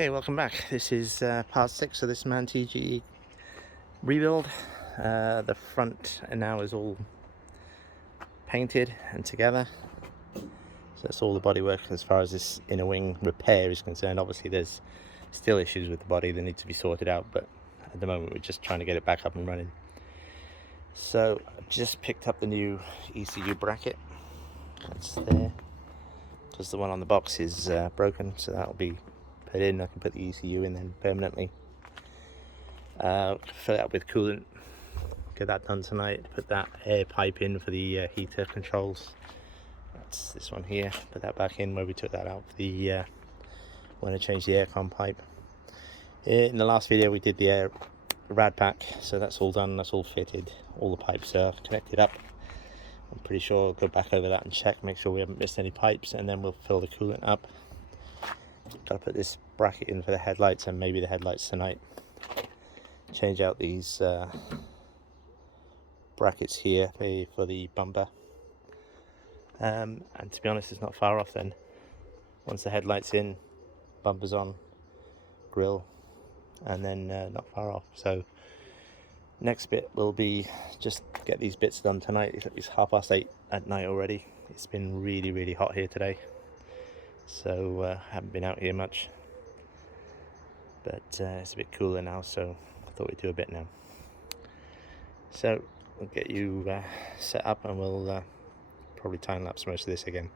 Okay, welcome back. This is part 6 of this Man TGE rebuild. The front now is all painted and together, so that's all the bodywork as far as this inner wing repair is concerned. Obviously there's still issues with the body that need to be sorted out, but at the moment we're just trying to get it back up and running. So I just picked up the new ECU bracket. That's there because the one on the box is broken, so that'll be put in. I can put the ECU in then permanently. Fill it up with coolant, get that done tonight. Put that air pipe in for the heater controls. That's this one here. Put that back in where we took that out for the when I changed the aircon pipe. In the last video we did the rad pack, so that's all done, that's all fitted, all the pipes are connected up. I'm pretty sure I'll go back over that and check, make sure we haven't missed any pipes, and then we'll fill the coolant up. Gotta put this bracket in for the headlights and maybe the headlights tonight. Change out these brackets here for the bumper. And to be honest, it's not far off then. Once the headlights in, bumper's on, grille, and then not far off. So next bit will be just get these bits done tonight. It's 8:30 at night already. It's been really hot here today, so haven't been out here much, but it's a bit cooler now, so I thought we'd do a bit now. So we'll get you set up and we'll probably time lapse most of this again.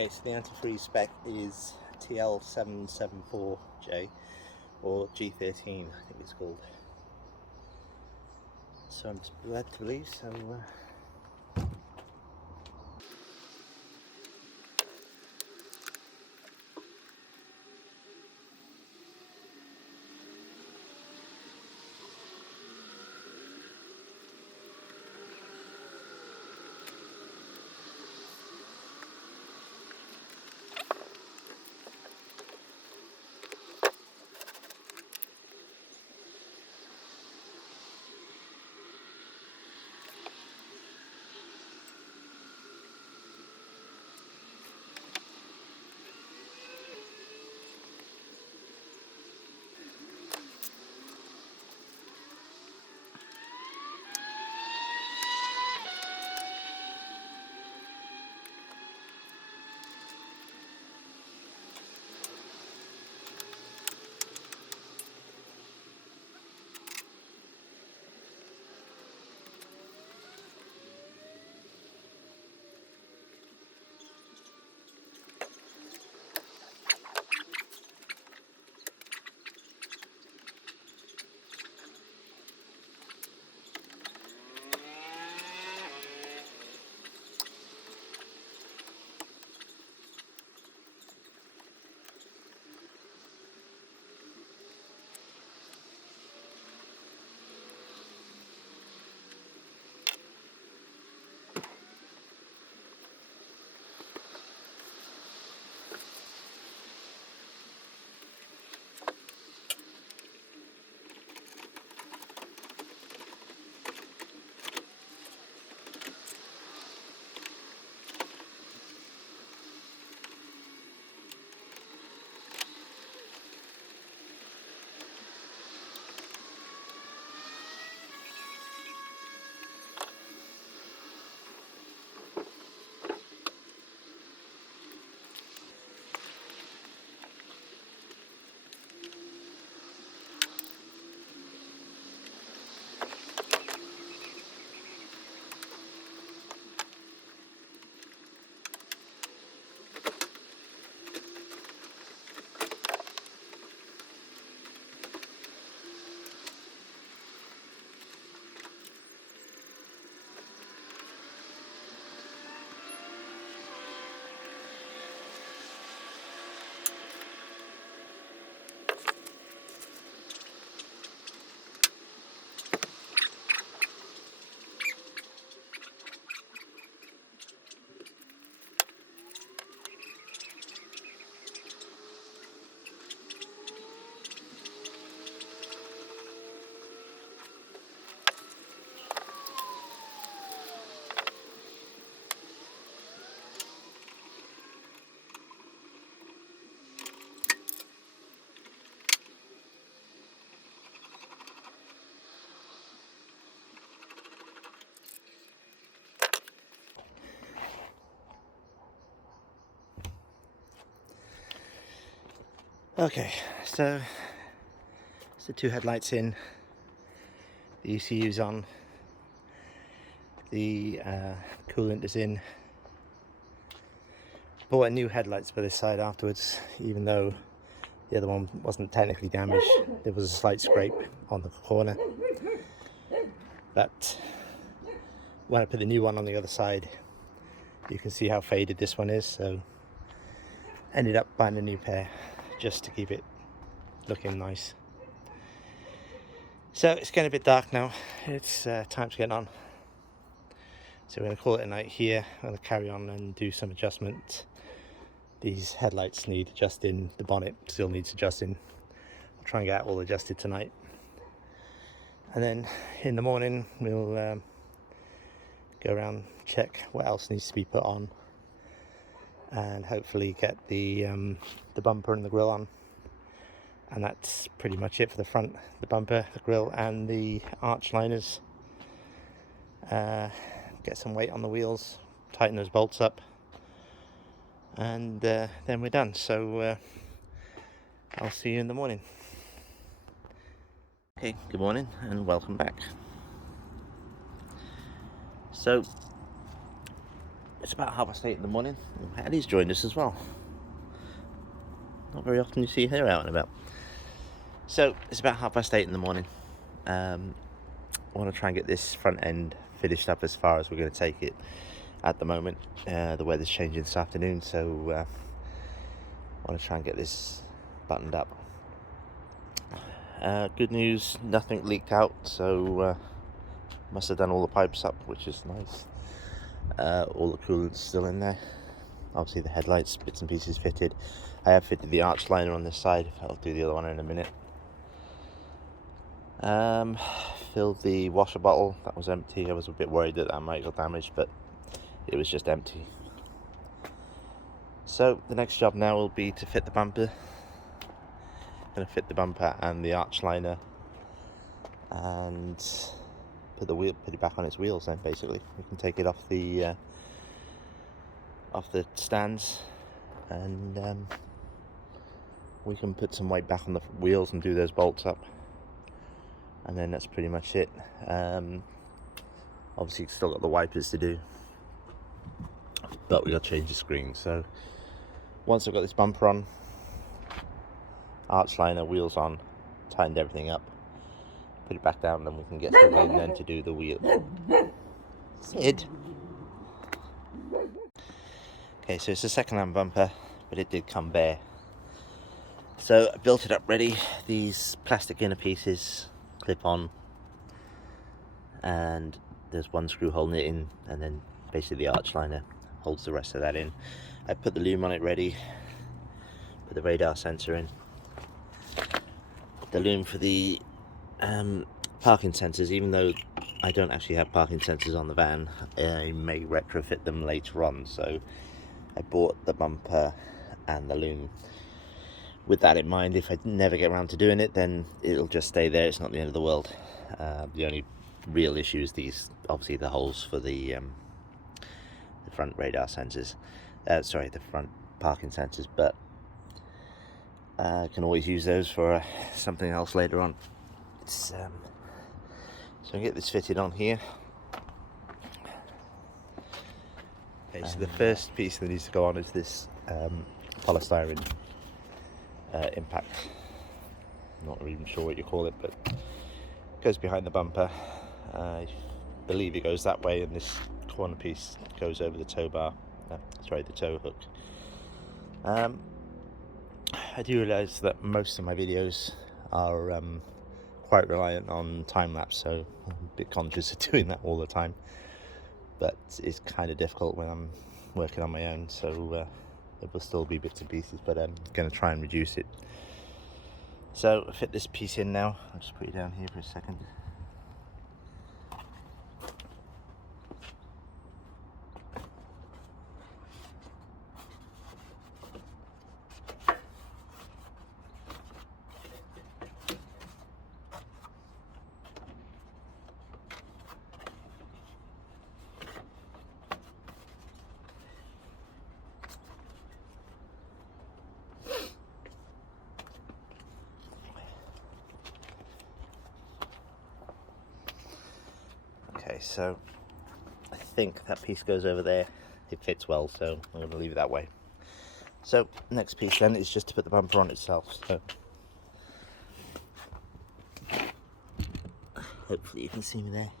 Okay, so the antifreeze spec is TL774J, or G13 I think it's called. So I'm led to believe, so Okay, so it's the two headlights in, the ECU's on, the coolant is in. Bought a new headlights for this side afterwards, even though the other one wasn't technically damaged. There was a slight scrape on the corner, but when I put the new one on the other side, you can see how faded this one is, so ended up buying a new pair just to keep it looking nice. So it's getting a bit dark now, it's time to get on. So we're going to call it a night here. I'm going to carry on and do some adjustments. These headlights need adjusting, the bonnet still needs adjusting. I'll try and get it all adjusted tonight. And then in the morning we'll go around, check what else needs to be put on, and hopefully get the bumper and the grille on. And that's pretty much it for the front, the bumper, the grille and the arch liners. Get some weight on the wheels, tighten those bolts up, and then we're done. So I'll see you in the morning. Okay, good morning and welcome back. So it's about 8:30 in the morning. Eddie's joined us as well. Not very often you see her out and about. So it's about 8:30 in the morning. I want to try and get this front end finished up as far as we're going to take it at the moment. The weather's changing this afternoon, so I want to try and get this buttoned up. Good news, nothing leaked out, so must have done all the pipes up, which is nice. All the coolant's still in there. Obviously the headlights, bits and pieces fitted. I have fitted the arch liner on this side. I'll do the other one in a minute. Filled the washer bottle, that was empty. I was a bit worried that that might go damaged, but it was just empty. So the next job now will be to fit the bumper. I'm going to fit the bumper and the arch liner and put it back on its wheels. Then basically we can take it off the stands, and we can put some weight back on the wheels and do those bolts up, and then that's pretty much it. Obviously still got the wipers to do, but we got to change the screen. So once I've got this bumper on, arch liner, wheels on, tightened everything up, put it back down, then we can get Sid in then to do the wheel. Sid. Okay, so it's a second-hand bumper, but it did come bare. So I built it up ready. These plastic inner pieces clip on, and there's one screw holding it in, and then basically the arch liner holds the rest of that in. I put the loom on it ready, put the radar sensor in, the loom for the parking sensors. Even though I don't actually have parking sensors on the van, I may retrofit them later on, so I bought the bumper and the loom with that in mind. If I never get around to doing it, then it'll just stay there. It's not the end of the world. The only real issue is these, obviously the holes for the front radar sensors, sorry, the front parking sensors, but I can always use those for something else later on. So I'll get this fitted on here. Okay, so the first piece that needs to go on is this polystyrene impact. I'm not even sure what you call it, but it goes behind the bumper. I believe it goes that way, and this corner piece goes over the tow bar, sorry, the tow hook. I do realise that most of my videos are quite reliant on time-lapse, so I'm a bit conscious of doing that all the time, but it's kind of difficult when I'm working on my own, so there will still be bits and pieces, but I'm going to try and reduce it. So I'll fit this piece in now. I'll just put it down here for a second. Okay, so I think that piece goes over there. It fits well, so I'm going to leave it that way. So next piece then is just to put the bumper on itself. So hopefully you can see me there.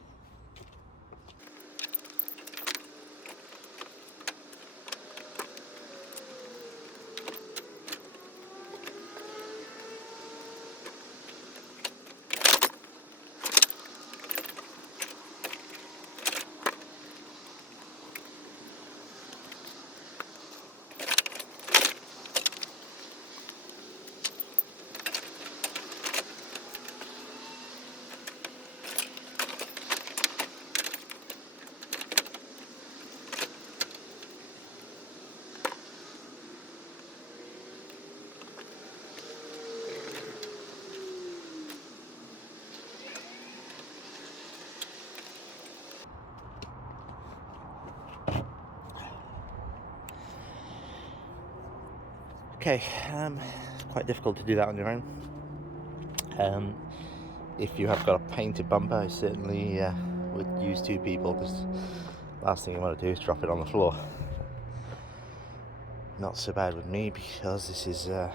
Okay, it's quite difficult to do that on your own. If you have got a painted bumper, I certainly would use two people, because last thing you want to do is drop it on the floor. Not so bad with me, because this is, I'd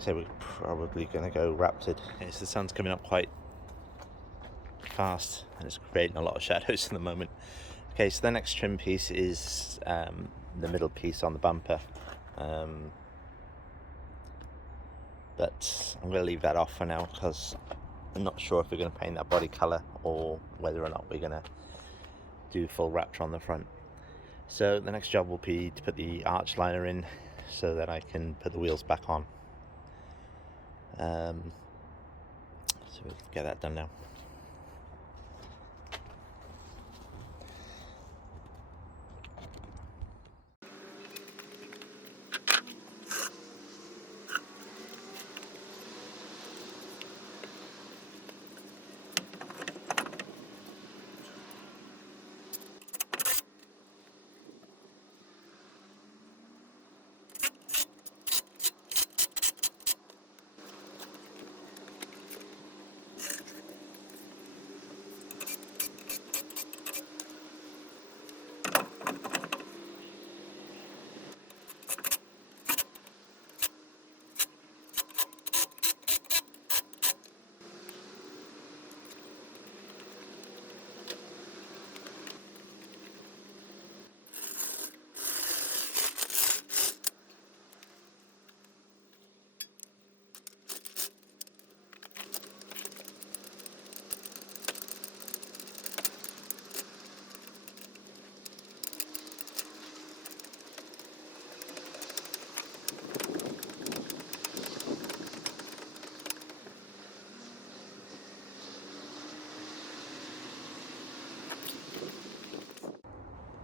say we're probably going to go raptored. Okay, so the sun's coming up quite fast, and it's creating a lot of shadows at the moment. Okay, so the next trim piece is the middle piece on the bumper. But I'm going to leave that off for now, because I'm not sure if we're going to paint that body colour or whether or not we're going to do full raptor on the front. So the next job will be to put the arch liner in so that I can put the wheels back on. So we'll get that done now.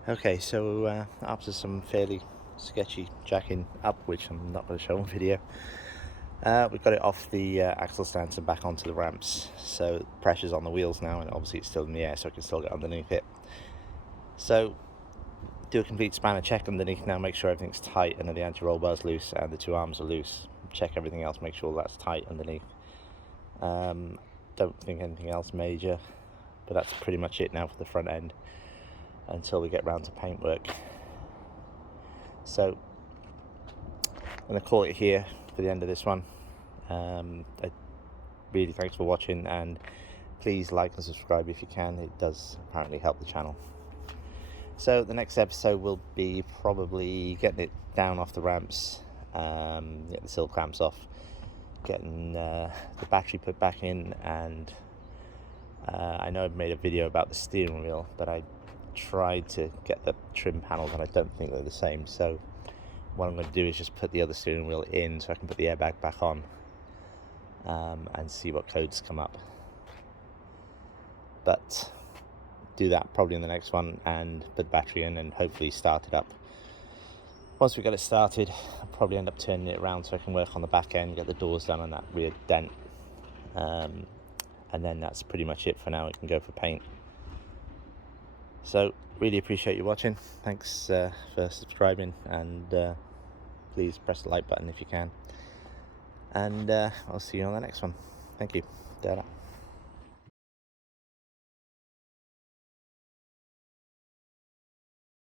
Okay, so after some fairly sketchy jacking up, which I'm not going to show on video, we got it off the axle stands and back onto the ramps. So pressure's on the wheels now, and obviously it's still in the air, so I can still get underneath it. So do a complete spanner check underneath now, make sure everything's tight and the anti-roll bar's loose and the two arms are loose. Check everything else, make sure that's tight underneath. Don't think anything else major, but that's pretty much it now for the front end until we get round to paintwork. So I'm going to call it here for the end of this one. Really thanks for watching, and please like and subscribe if you can. It does apparently help the channel. So the next episode will be probably getting it down off the ramps, get the sill clamps off, getting the battery put back in, and I know I've made a video about the steering wheel, but I tried to get the trim panels and I don't think they're the same. So what I'm going to do is just put the other steering wheel in so I can put the airbag back on, and see what codes come up. But do that probably in the next one and put the battery in and hopefully start it up. Once we get it started, I'll probably end up turning it around so I can work on the back end, get the doors done on that rear dent, and then that's pretty much it for now. It can go for paint. So really appreciate you watching. Thanks for subscribing, and please press the like button if you can, and I'll see you on the next one. Thank you. Ta-da.